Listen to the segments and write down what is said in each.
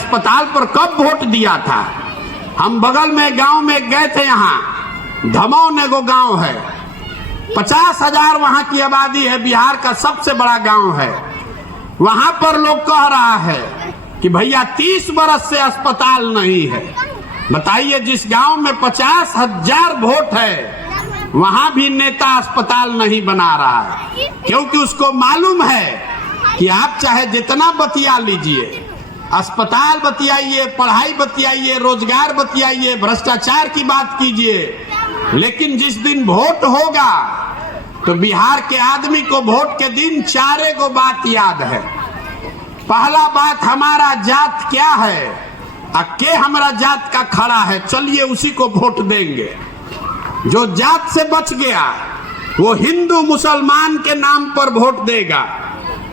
अस्पताल पर कब वोट दिया था। हम बगल में गांव में गए थे, यहाँ धमौन एगो गांव है, 50,000 वहां की आबादी है, बिहार का सबसे बड़ा गांव है। वहां पर लोग कह रहा है कि भैया 30 बरस से अस्पताल नहीं है। बताइए, जिस गांव में 50,000 वोट है वहां भी नेता अस्पताल नहीं बना रहा है, क्योंकि उसको मालूम है कि आप चाहे जितना बतिया लीजिए, अस्पताल बतियाइए, पढ़ाई बतियाइए, रोजगार बतियाइए, भ्रष्टाचार की बात कीजिए, लेकिन जिस दिन वोट होगा तो बिहार के आदमी को वोट के दिन 4 गो बात याद है। पहला बात, हमारा जात क्या है, के हमारा जात का खड़ा है, चलिए उसी को वोट देंगे। जो जात से बच गया वो हिंदू मुसलमान के नाम पर वोट देगा।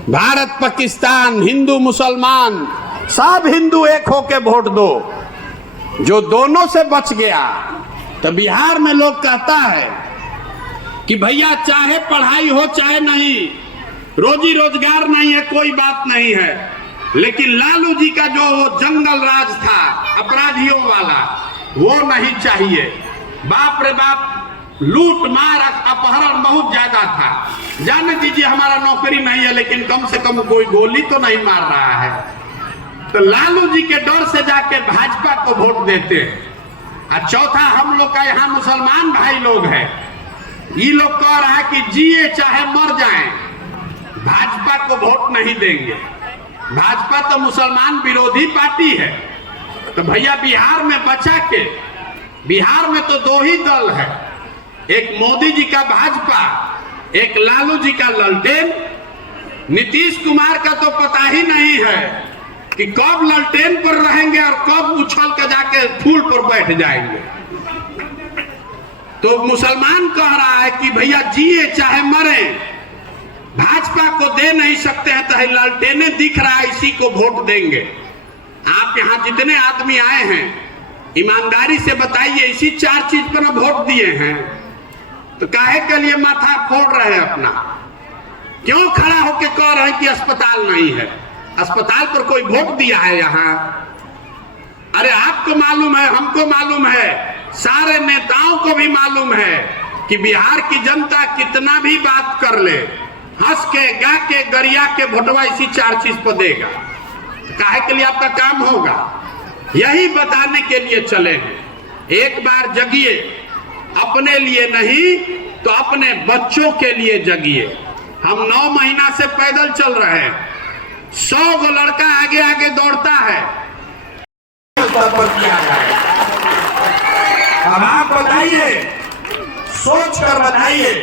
भारत पाकिस्तान, हिंदू मुसलमान, सब हिंदू एक होके वोट दो। जो दोनों से बच गया तो बिहार में लोग कहता है कि भैया चाहे पढ़ाई हो चाहे नहीं, रोजी रोजगार नहीं है, कोई बात नहीं है, लेकिन लालू जी का जो जंगल राज था अपराधियों वाला, वो नहीं चाहिए। बाप रे बाप, लूट मार अपहरण बहुत ज्यादा था। जाने दीजिए हमारा नौकरी नहीं है, लेकिन कम से कम कोई गोली तो नहीं मार रहा है। तो लालू जी के डर से जाके भाजपा को वोट देते हैं। और चौथा, हम लोग का यहाँ मुसलमान भाई लोग हैं, ये लोग कह रहा है कि जिए चाहे मर जाएं, भाजपा को वोट नहीं देंगे। भाजपा तो मुसलमान विरोधी पार्टी है। तो भैया बिहार में बचा के, बिहार में तो 2 ही दल है, एक मोदी जी का भाजपा, एक लालू जी का ललटेन। नीतीश कुमार का तो पता ही नहीं है कि कब ललटेन पर रहेंगे और कब उछल के जाके फूल पर बैठ जाएंगे। तो मुसलमान कह रहा है कि भैया जिए चाहे मरे, भाजपा को दे नहीं सकते हैं, तो ललटेने दिख रहा है, इसी को वोट देंगे। आप यहाँ जितने आदमी आए हैं ईमानदारी से बताइए, इसी 4 चीज पर वोट दिए हैं, तो काहे के लिए माथा फोड़ रहे हैं अपना? क्यों खड़ा होके कह रहे हैं कि अस्पताल नहीं है? अस्पताल पर कोई वोट दिया है यहाँ? अरे आपको मालूम है, हमको मालूम है, सारे नेताओं को भी मालूम है कि बिहार की जनता कितना भी बात कर ले, हंस के गा के गरिया के वोटवा इसी 4 चीज पर देगा। काहे के लिए आपका काम होगा? यही बताने के लिए चले हैं। एक बार जगिए, अपने लिए नहीं तो अपने बच्चों के लिए जगिए। हम 9 महीना से पैदल चल रहे हैं, 100 गो लड़का आगे आगे दौड़ता है। अब आप बताइए, सोच कर बताइए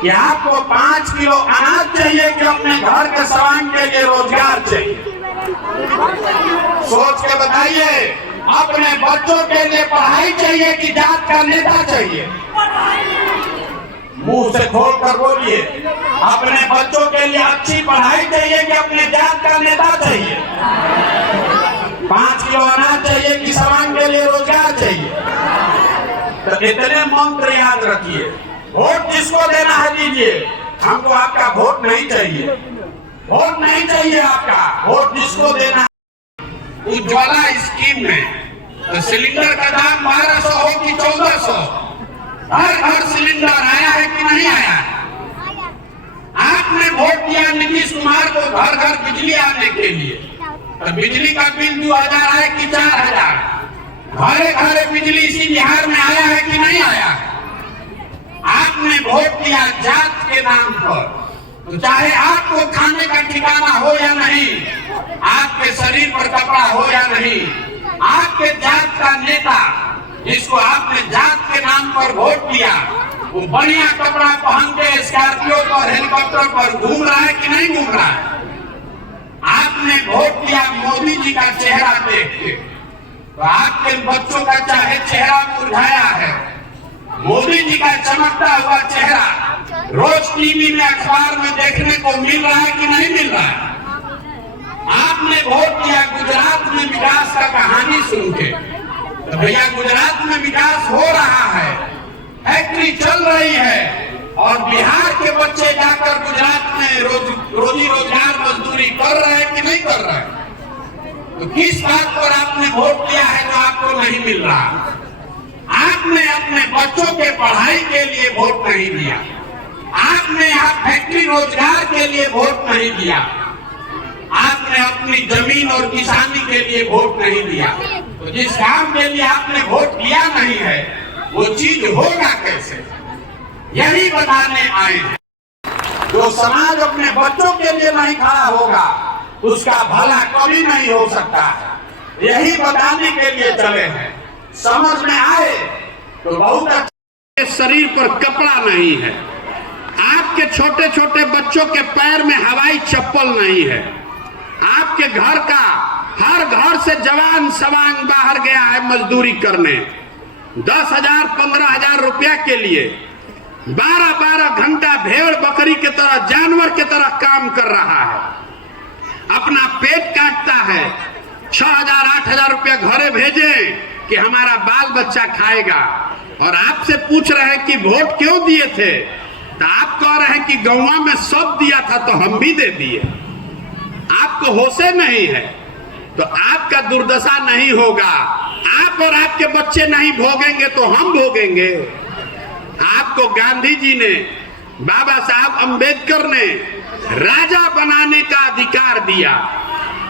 कि आपको 5 किलो अनाज चाहिए कि अपने घर के सामान के लिए रोजगार चाहिए? सोच के बताइए। अपने बच्चों के लिए पढ़ाई चाहिए कि जात का नेता चाहिए? मुंह से खोल कर बोलिए। अपने बच्चों के लिए अच्छी पढ़ाई चाहिए कि अपने जात का नेता चाहिए? 5 किलो अनाज चाहिए कि सामान के लिए रोजगार चाहिए? तो इतने मंत्र याद रखिए। वोट जिसको देना है दीजिए, हमको आपका वोट नहीं चाहिए। वोट नहीं चाहिए आपका, वोट जिसको देना है। उज्ज्वला स्कीम में तो सिलेंडर का दाम 1200 हो कि 1400, हर घर सिलेंडर आया है कि नहीं आया? आपने वोट दिया नीतीश कुमार को घर घर बिजली आने के लिए, तो बिजली का बिल 2000 आया कि 4000? घरे घरे बिजली इसी बिहार में आया है कि नहीं आया? आपने वोट दिया जात के नाम पर, तो चाहे आपको खाने का ठिकाना हो या नहीं, आपके शरीर पर कपड़ा हो या नहीं, आपके जात का नेता जिसको आपने जात के नाम पर वोट दिया, वो बढ़िया कपड़ा पहन के स्कॉर्पियो पर, हेलीकॉप्टर पर घूम रहा है कि नहीं घूम रहा है? आपने वोट दिया मोदी जी का चेहरा देख के, तो आपके बच्चों का चाहे चेहरा मुरझाया है, मोदी जी का चमकता हुआ चेहरा रोज टीवी में, अखबार में देखने को मिल रहा है कि नहीं मिल रहा है? आपने वोट दिया गुजरात में विकास का कहानी सुन के, तो भैया गुजरात में विकास हो रहा है, फैक्ट्री चल रही है, और बिहार के बच्चे जाकर गुजरात में रोजी रोजगार मजदूरी कर रहे हैं कि नहीं कर रहे हैं? तो किस बात पर आपने वोट दिया है जो आपको नहीं मिल रहा? आपने अपने बच्चों के पढ़ाई के लिए वोट नहीं दिया, आपने यहाँ फैक्ट्री रोजगार के लिए वोट नहीं दिया, आपने अपनी जमीन और किसानी के लिए वोट नहीं दिया। तो जिस काम के लिए आपने वोट दिया नहीं है वो चीज होगा कैसे, यही बताने आए हैं। जो समाज अपने बच्चों के लिए नहीं खड़ा होगा उसका भला कभी नहीं हो सकता है, यही बताने के लिए चले हैं। समझ में आए तो बहुत अच्छे। शरीर पर कपड़ा नहीं है, आपके छोटे छोटे बच्चों के पैर में हवाई चप्पल नहीं है, आपके घर का हर घर से जवान सवांग बाहर गया है मजदूरी करने 10,000 15,000 रुपया के लिए 12-12 घंटा भेड़ बकरी की तरह जानवर की तरह काम कर रहा है, अपना पेट काटता है। 6,000 8,000 रुपया घरे भेजे कि हमारा बाल बच्चा खाएगा, और आपसे पूछ रहे हैं कि वोट क्यों दिए थे, तो आप कह रहे हैं कि गौवा में सब दिया था तो हम भी दे दिए। आपको होशे नहीं है तो आपका दुर्दशा नहीं होगा, आप और आपके बच्चे नहीं भोगेंगे तो हम भोगेंगे। आपको गांधी जी ने, बाबा साहब अंबेडकर ने राजा बनाने का अधिकार दिया,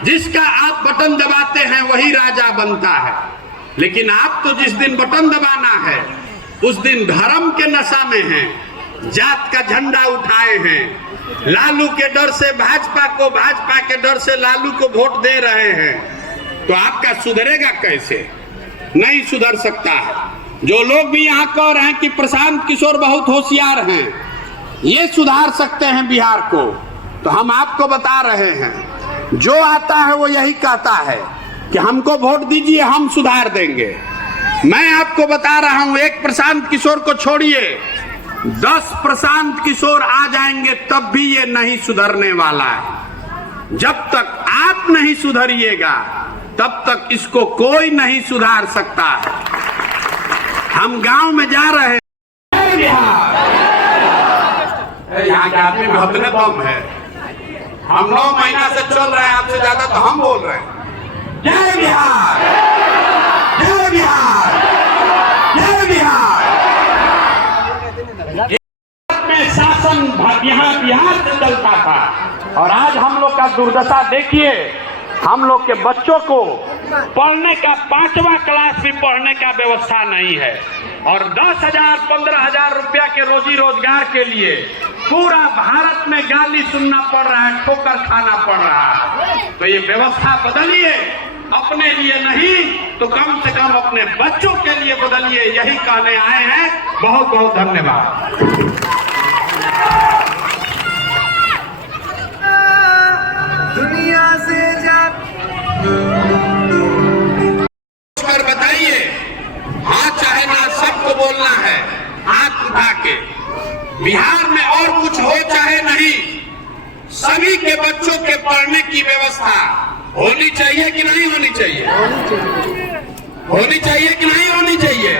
जिसका आप बटन दबाते हैं वही राजा बनता है। लेकिन आप तो जिस दिन बटन दबाना है उस दिन धर्म के नशा में हैं, जात का झंडा उठाए हैं, लालू के डर से भाजपा को, भाजपा के डर से लालू को वोट दे रहे हैं। तो आपका सुधरेगा कैसे? नहीं सुधर सकता है। जो लोग भी यहाँ कह रहे हैं कि प्रशांत किशोर बहुत होशियार हैं, ये सुधार सकते हैं बिहार को, तो हम आपको बता रहे हैं जो आता है वो यही कहता है कि हमको वोट दीजिए हम सुधार देंगे। मैं आपको बता रहा हूं, एक प्रशांत किशोर को छोड़िए, 10 प्रशांत किशोर आ जाएंगे तब भी ये नहीं सुधरने वाला है। जब तक आप नहीं सुधरिएगा तब तक इसको कोई नहीं सुधार सकता है। हम गांव में जा रहे हैं, यहाँ के आदमी में हतने दम है। हम 9 महीना से चल रहे हैं, आपसे ज्यादा तो हम बोल रहे हैं। जय बिहार, जय बिहार, जय बिहार। में शासन यहाँ बिहार से चलता था और आज हम लोग का दुर्दशा देखिए। हम लोग के बच्चों को पढ़ने का 5वां क्लास भी पढ़ने का व्यवस्था नहीं है, और 10,000 15,000 रुपया के रोजी रोजगार के लिए पूरा भारत में गाली सुनना पड़ रहा है, ठोकर खाना पड़ रहा है। तो ये व्यवस्था बदलिए, अपने लिए नहीं तो कम से कम अपने बच्चों के लिए बदलिए, यही कहने आए हैं। बहुत बहुत धन्यवाद। दुनिया से कर बताइए, हाँ चाहे ना, सबको बोलना है हाथ उठा के। बिहार में और कुछ हो चाहे नहीं, सभी के बच्चों के पढ़ने की व्यवस्था होनी चाहिए कि नहीं होनी चाहिए? होनी चाहिए कि नहीं होनी चाहिए?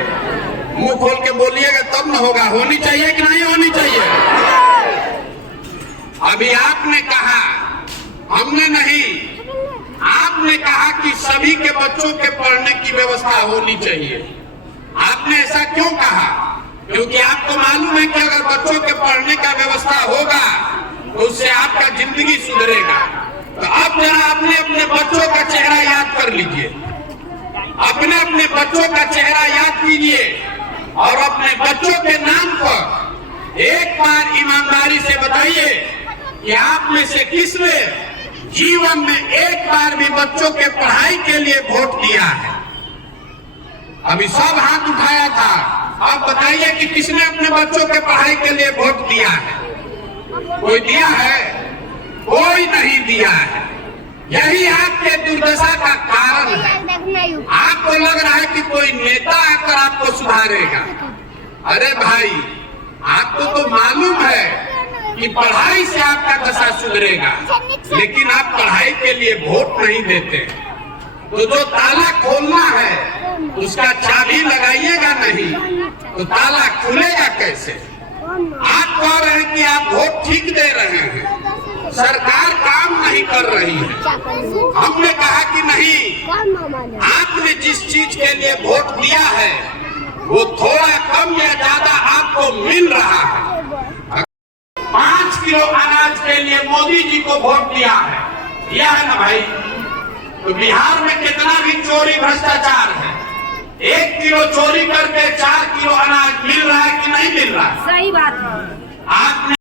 मुंह खोल के बोलिएगा तब न होगा। होनी चाहिए कि नहीं होनी चाहिए? अभी आपने कहा, हमने नहीं, आपने कहा कि सभी के बच्चों के पढ़ने की व्यवस्था होनी चाहिए। आपने ऐसा क्यों कहा? क्योंकि आपको मालूम है कि अगर बच्चों के पढ़ने का व्यवस्था होगा तो उससे आपका जिंदगी सुधरेगा। तो अब जरा अपने अपने बच्चों का चेहरा याद कर लीजिए, अपने अपने बच्चों का चेहरा याद कीजिए और अपने बच्चों के नाम पर एक बार ईमानदारी से बताइए कि आप में से किसने जीवन में एक बार भी बच्चों के पढ़ाई के लिए वोट दिया है? अभी सब हाथ उठाया था, अब बताइए कि किसने अपने बच्चों के पढ़ाई के लिए वोट दिया है? कोई दिया है? कोई नहीं दिया है। यही आपके दुर्दशा का कारण है। आपको लग रहा है कि कोई नेता आकर आपको सुधारेगा। अरे भाई, आपको तो मालूम है कि पढ़ाई से आपका दशा सुधरेगा, लेकिन आप पढ़ाई के लिए वोट नहीं देते। तो जो ताला खोलना है उसका चाबी लगाइएगा नहीं तो ताला खुलेगा कैसे? आप कह रहे हैं कि आप वोट ठीक दे रहे हैं, सरकार काम नहीं कर रही है। हमने कहा कि नहीं, आपने जिस चीज के लिए वोट दिया है वो थोड़ा कम या ज्यादा आपको मिल रहा है। 5 किलो अनाज के लिए मोदी जी को वोट दिया है ना भाई? तो बिहार में कितना भी चोरी भ्रष्टाचार है, 1 किलो चोरी करके 4 किलो अनाज मिल रहा है कि नहीं मिल रहा है? सही बात है। आपने